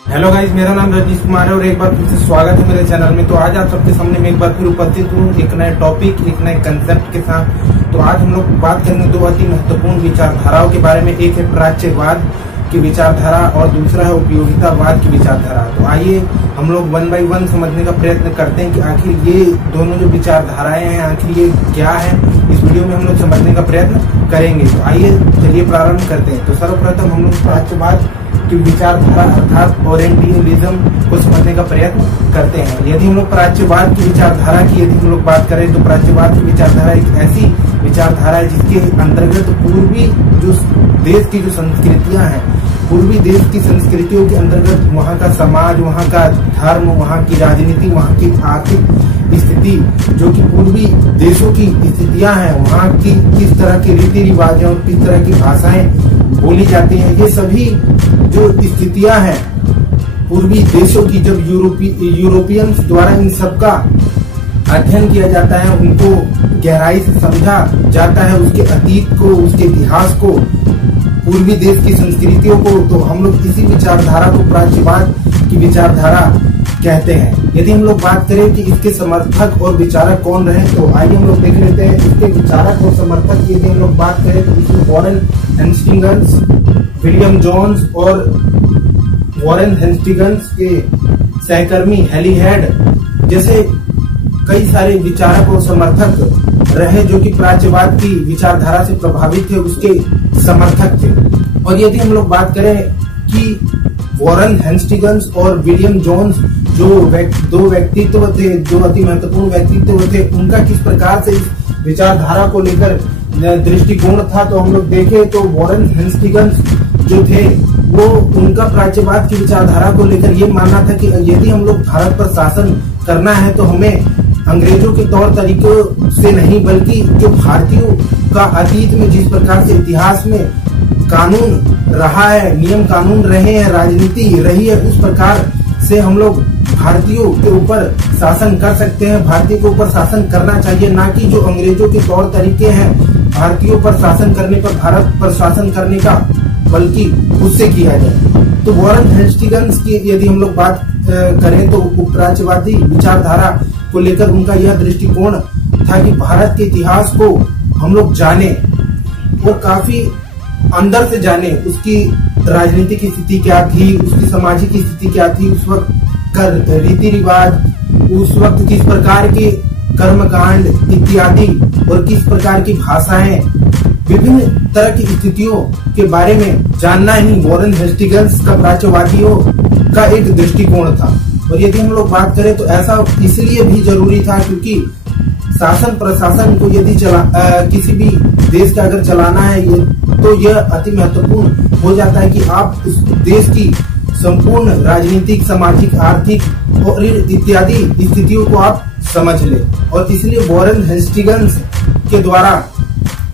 Hello guys, मेरा नाम रजनीश कुमार है और एक बार फिर से स्वागत है मेरे चैनल में। तो आज आप सबके सामने में एक बार फिर उपस्थित हूँ एक नए टॉपिक, एक नए कंसेप्ट के साथ। तो आज हम लोग बात करेंगे दो अति महत्वपूर्ण विचारधाराओं के बारे में। एक है प्राच्यवाद की विचारधारा और दूसरा है उपयोगितावाद की विचारधारा। तो आइए हम लोग वन बाय वन समझने का प्रयत्न करते हैं कि आखिर ये दोनों जो विचारधाराएं हैं आखिर ये क्या है। इस वीडियो में हम लोग समझने का प्रयत्न करेंगे। तो आइए चलिए प्रारंभ करते हैं। तो सर्वप्रथम हम लोग प्राच्यवाद की विचारधारा अर्थात ओरिएंटलिज्म को समझने का प्रयत्न करते हैं। यदि हम लोग प्राच्यवाद की विचारधारा की यदि हम लोग बात करें तो प्राच्यवाद की विचारधारा एक ऐसी विचारधारा है जिसके अंतर्गत पूर्वी जो देश की जो संस्कृतियां हैं, पूर्वी देश की संस्कृतियों के अंतर्गत वहाँ का समाज, वहाँ का धर्म, वहाँ की राजनीति, वहाँ की आर्थिक स्थिति, जो कि पूर्वी देशों की स्थितियां हैं, वहाँ की किस तरह के रीति रिवाज और किस तरह की भाषाएं बोली जाती हैं, ये सभी जो स्थितियां हैं पूर्वी देशों की, जब यूरोपियंस द्वारा इन सबका अध्ययन किया जाता है, उनको गहराई से समझा जाता है, उसके अतीत को, उसके इतिहास को, पूर्वी देश की संस्कृतियों को, तो हम लोग इसी विचारधारा को प्राच्यवाद की विचारधारा कहते हैं। यदि हम लोग बात करें कि इसके समर्थक और विचारक कौन रहे, तो आइए हम लोग देख लेते हैं इसके विचारक और समर्थक। यदि हम लोग बात करें तो इसमें वॉरेन हेस्टिंग्स, विलियम जोन्स और वॉरेन हेस्टिंग्स के सहकर्मी हेलीहेड जैसे कई सारे विचारक और समर्थक रहे जो कि प्राच्यवाद की विचारधारा से प्रभावित थे, उसके समर्थक थे। और यदि हम लोग बात करें कि वॉरेन हेस्टिंग्स और विलियम जोन्स जो दो व्यक्तित्व थे, जो अति महत्वपूर्ण व्यक्तित्व थे, उनका किस प्रकार से इस विचारधारा को लेकर दृष्टिकोण था, तो हम लोग देखें तो वॉरेन हेस्टिंग्स जो थे वो उनका प्राच्यवाद की विचारधारा को लेकर ये मानना था कि यदि हम लोग भारत पर शासन करना है तो हमें अंग्रेजों के तौर तरीकों से नहीं, बल्कि जो भारतीयों का अतीत में जिस प्रकार से इतिहास में कानून रहा है, नियम कानून रहे हैं, राजनीति रही है, उस प्रकार से हम लोग भारतीयों के ऊपर शासन कर सकते हैं, भारतीयों के ऊपर शासन करना चाहिए, ना कि जो अंग्रेजों के तौर तरीके हैं भारतीयों पर शासन करने पर, भारत पर शासन करने का, बल्कि उससे किया जाए। तो वॉरेन हेस्टिंग्स की यदि हम लोग बात करें तो प्राच्यवादी विचारधारा को लेकर उनका यह दृष्टिकोण था कि भारत के इतिहास को हम लोग जाने और काफी अंदर से जाने, उसकी राजनीतिक स्थिति क्या थी, उसकी सामाजिक स्थिति क्या थी, उस वक्त का रीति रिवाज, उस वक्त किस प्रकार के कर्मकांड इत्यादि और किस प्रकार की भाषाएं, विभिन्न तरह की स्थितियों के बारे में जानना ही वॉरेन हेस्टिंग्स का प्राच्यवादियों का एक दृष्टिकोण था। और यदि हम लोग बात करें तो ऐसा इसलिए भी जरूरी था क्योंकि शासन प्रशासन को यदि किसी भी देश का अगर चलाना है तो यह अति महत्वपूर्ण हो जाता है कि आप उस देश की संपूर्ण राजनीतिक, सामाजिक, आर्थिक और इत्यादि स्थितियों को आप समझ ले। और इसलिए वॉरेन हेस्टिंग्स के द्वारा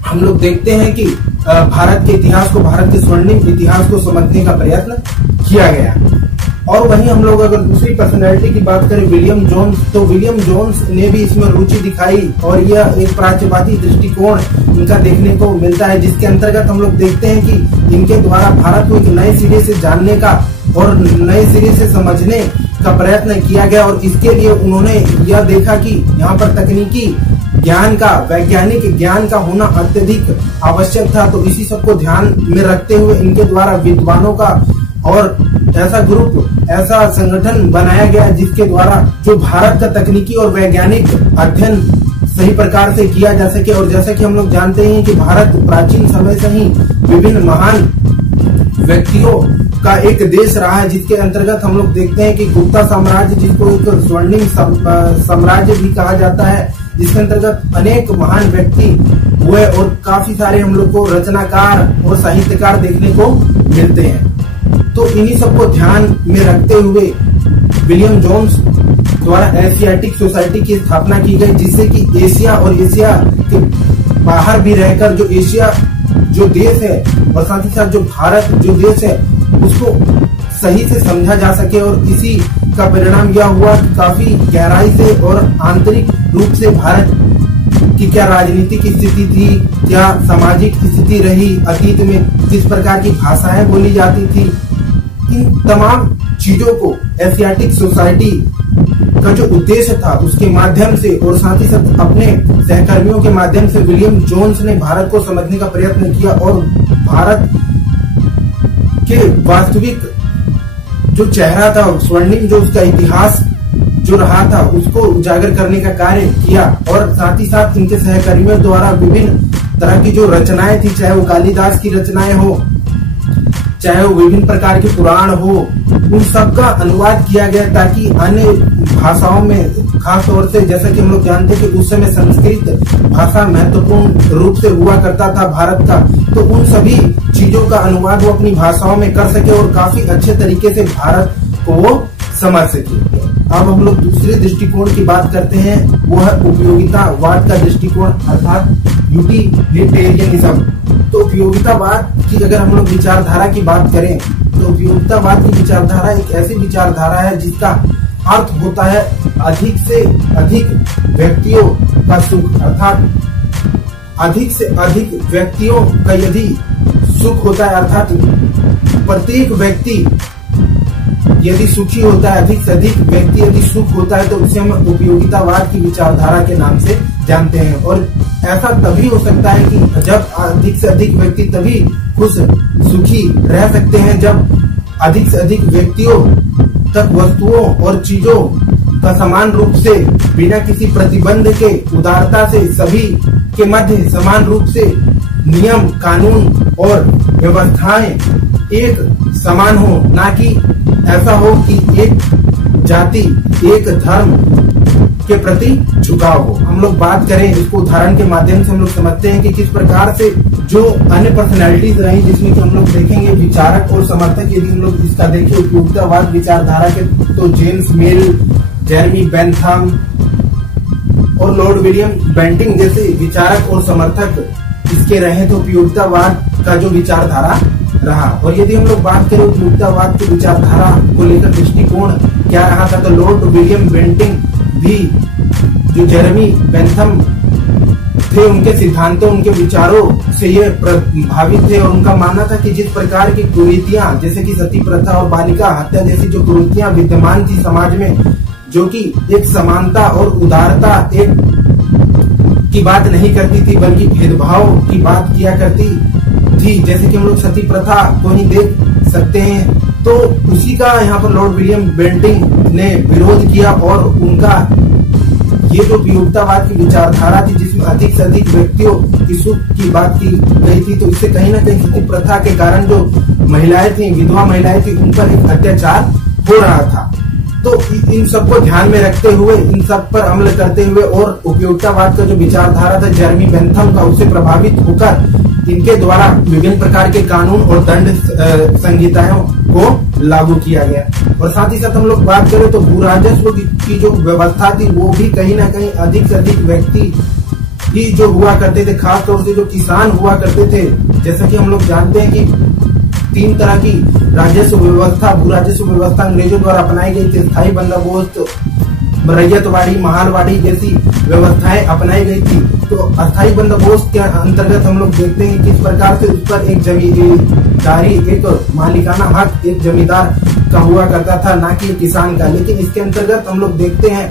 हम लोग देखते हैं कि भारत के इतिहास को, भारत के स्वर्णिम इतिहास को समझने का प्रयत्न किया गया। और वहीं हम लोग अगर दूसरी पर्सनैलिटी की बात करें विलियम जोन्स, तो विलियम जोन्स ने भी इसमें रुचि दिखाई और यह एक प्राच्यवादी दृष्टिकोण इनका देखने को मिलता है, जिसके अंतर्गत हम लोग देखते हैं कि इनके द्वारा भारत को एक नए सिरे से जानने का और नए सिरे से समझने का प्रयत्न किया गया। और इसके लिए उन्होंने यह देखा कि यहाँ पर तकनीकी ज्ञान का, वैज्ञानिक ज्ञान का होना अत्यधिक आवश्यक था। तो इसी सबको ध्यान में रखते हुए इनके द्वारा विद्वानों का और ऐसा ग्रुप, ऐसा संगठन बनाया गया जिसके द्वारा जो भारत का तकनीकी और वैज्ञानिक अध्ययन सही प्रकार से किया जा सके। और जैसा कि हम लोग जानते हैं कि भारत प्राचीन समय से ही विभिन्न महान व्यक्तियों का एक देश रहा है, जिसके अंतर्गत हम लोग देखते हैं कि गुप्ता साम्राज्य, जिसको एक स्वर्णिम साम्राज्य भी कहा जाता है, जिसके अंतर्गत अनेक महान व्यक्ति हुए और काफी सारे हम लोग को रचनाकार और साहित्यकार देखने को मिलते हैं। तो इन्हीं सबको ध्यान में रखते हुए विलियम जोन्स द्वारा एशियाटिक सोसाइटी की स्थापना की गई, जिससे कि एशिया और एशिया के बाहर भी रहकर जो एशिया जो देश है और साथ ही साथ जो भारत जो देश है उसको सही से समझा जा सके। और इसी का परिणाम यह हुआ कि काफी गहराई से और आंतरिक रूप से भारत की क्या राजनीतिक स्थिति थी, क्या सामाजिक स्थिति रही, अतीत में किस प्रकार की भाषाएं बोली जाती थी, इन तमाम चीजों को एशियाटिक सोसाइटी का जो उद्देश्य था उसके माध्यम से और साथ ही साथ अपने सहकर्मियों के माध्यम से विलियम जोन्स ने भारत को समझने का प्रयत्न किया और भारत के वास्तविक जो चेहरा था, स्वर्णिम जो उसका इतिहास जो रहा था, उसको उजागर करने का कार्य किया। और साथ ही साथ इनके सहकर्मियों द्वारा विभिन्न तरह की जो रचनाएं थी, चाहे वो कालिदास की रचनाएं हो, चाहे वो विभिन्न प्रकार के पुराण हो, उन सब का अनुवाद किया गया ताकि अन्य भाषाओं में, खास तौर से जैसा कि हम लोग जानते हैं कि उस समय संस्कृत भाषा महत्वपूर्ण रूप से हुआ करता था भारत का, तो उन सभी चीजों का अनुवाद वो अपनी भाषाओं में कर सके और काफी अच्छे तरीके से भारत को वो समझ सके। अब हम लोग दूसरे दृष्टिकोण की बात करते हैं, वो है उपयोगितावाद का दृष्टिकोण अर्थात यूटिलिटेरियनिज्म। तो उपयोगितावाद की अगर हम लोग विचारधारा की बात करें तो उपयोगितावाद की विचारधारा एक ऐसी विचारधारा है जिसका अर्थ होता है अधिक से अधिक व्यक्तियों का सुख, अर्थात अधिक से अधिक व्यक्तियों का यदि सुख होता है, अर्थात प्रत्येक व्यक्ति यदि सुखी होता है, अधिक से अधिक व्यक्ति यदि सुख होता है, तो उसे हम उपयोगितावाद की विचारधारा के नाम से जानते हैं। और ऐसा तभी हो सकता है कि जब अधिक से अधिक व्यक्ति तभी खुश सुखी रह सकते हैं जब अधिक से अधिक व्यक्तियों तक वस्तुओं और चीजों का समान रूप से बिना किसी प्रतिबंध के उदारता से सभी के मध्य समान रूप से नियम, कानून और व्यवस्थाएं एक समान हो, ना कि ऐसा हो कि एक जाति, एक धर्म के प्रति झुकाव हो। हम लोग बात करें इसको उदाहरण के माध्यम से हम लोग समझते हैं कि किस प्रकार से जो अन्य पर्सनैलिटीज रही, जिसमें कि हम लोग देखेंगे विचारक और समर्थक, यदि हम लोग इसका देखें उपयोगितावाद विचारधारा के, तो जेम्स मिल, जेरेमी बेंथम और लॉर्ड विलियम बेंटिंग जैसे विचारक और समर्थक इसके रहे, तो उपयोगितावाद का जो विचारधारा रहा। और यदि हम लोग बात करें उपयोगितावाद की विचारधारा को लेकर दृष्टिकोण क्या रहा था, तो लॉर्ड विलियम बेंटिंग भी जो जेरेमी बेंथम थे, उनके सिद्धांतों, उनके विचारों से ये प्रभावित थे और उनका मानना था कि जिस प्रकार की कुरीतियां जैसे कि सती प्रथा और बालिका हत्या जैसी जो कुरीतियां विद्यमान थी समाज में, जो कि एक समानता और उदारता एक की बात नहीं करती थी बल्कि भेदभाव की बात किया करती थी, जैसे कि हम लोग सती प्रथा को ही देख सकते हैं, तो उसी का यहाँ पर लॉर्ड विलियम बेंटिंग ने विरोध किया और उनका ये जो उपयोगितावाद की विचारधारा थी जिसमें अधिक से अधिक व्यक्तियों की सुख की बात की गई थी, तो इससे कहीं ना कहीं सती प्रथा के कारण जो महिलाएं थी, विधवा महिलाएं थी, उन पर एक अत्याचार हो रहा था। तो इन सबको ध्यान में रखते हुए, इन सब पर अमल करते हुए और उपयोगितावाद का जो विचारधारा था जेरेमी बेंथम का, उससे प्रभावित होकर इनके द्वारा विभिन्न प्रकार के कानून और दंड संहिताओं को लागू किया गया। और साथ ही साथ हम लोग बात करें तो भूराजस्व की जो व्यवस्था थी वो भी कहीं ना कहीं अधिक से अधिक व्यक्ति ही जो हुआ करते थे, खासतौर से जो किसान हुआ करते थे। जैसा कि हम लोग जानते हैं कि 3 तरह की राजस्व व्यवस्था, भू राजस्व व्यवस्था अंग्रेजों द्वारा अपनाई गई थी। स्थायी बंदोबस्त, रैयतवाड़ी, महालवाड़ी जैसी व्यवस्थाएं अपनाई गई थी। तो अस्थायी बंदोबस्त के अंतर्गत हम लोग देखते हैं किस प्रकार से उस पर एक जमींदारी, एक मालिकाना हक एक जमींदार का हुआ करता था, ना कि किसान का। लेकिन इसके अंतर्गत हम लोग देखते हैं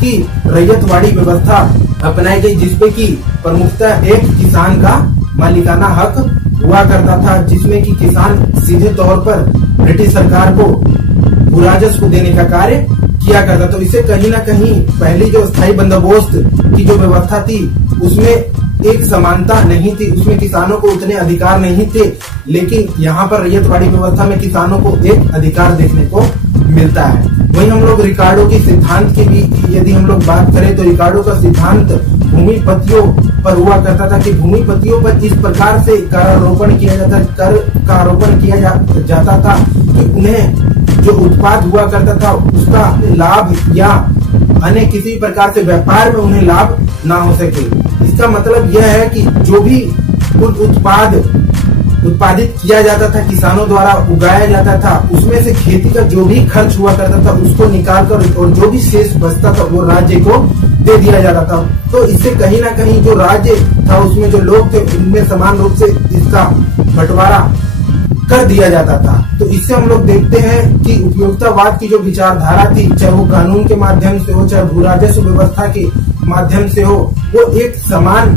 कि रैयतवाड़ी व्यवस्था अपनाई गई, जिसपे की प्रमुखतः एक किसान का मालिकाना हक हुआ करता था, जिसमें कि किसान सीधे तौर पर ब्रिटिश सरकार को भूराजस्व देने का कार्य किया करता। तो इसे कहीं ना कहीं पहली जो स्थायी बंदोबस्त की जो व्यवस्था थी उसमें एक समानता नहीं थी, उसमें किसानों को उतने अधिकार नहीं थे। लेकिन यहाँ पर रैयतवाड़ी व्यवस्था में किसानों को एक अधिकार देखने को मिलता है। वहीं हम लोग रिकार्डो के सिद्धांत की भी यदि हम लोग बात करें तो रिकार्डो का सिद्धांत भूमिपतियों पर हुआ करता था कि भूमिपतियों पर इस प्रकार से करारोपण किया जाता, कर का आरोपण किया जाता था कि उन्हें जो उत्पाद हुआ करता था उसका लाभ या अन्य किसी प्रकार से व्यापार में उन्हें लाभ ना हो सके। इसका मतलब यह है कि जो भी उत्पादित किया जाता था, किसानों द्वारा उगाया जाता था, उसमें से खेती का जो भी खर्च हुआ करता था उसको निकाल कर और जो भी शेष बचता था वो राज्य को दे दिया जाता था। तो इससे कहीं ना कहीं जो राज्य था उसमें जो लोग थे उनमें समान रूप से इसका बंटवारा कर दिया जाता था। तो इससे हम लोग देखते हैं कि उपयोगितावाद की जो विचारधारा थी, चाहे वो कानून के माध्यम से हो, चाहे भू राजस्व व्यवस्था के माध्यम से हो, वो एक समान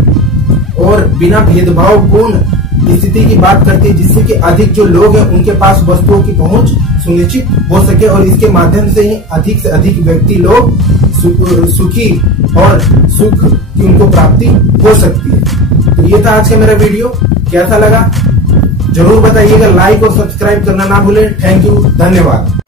और बिना भेदभाव पूर्ण स्थिति की बात करती है, जिससे कि अधिक जो लोग हैं उनके पास वस्तुओं की पहुंच सुनिश्चित हो सके और इसके माध्यम से ही अधिक से अधिक व्यक्ति लोग सुखी और सुख की उनको प्राप्ति हो सकती है। तो ये था आज का मेरा वीडियो, कैसा लगा जरूर बताइएगा, लाइक और सब्सक्राइब करना ना भूलें। थैंक यू, धन्यवाद।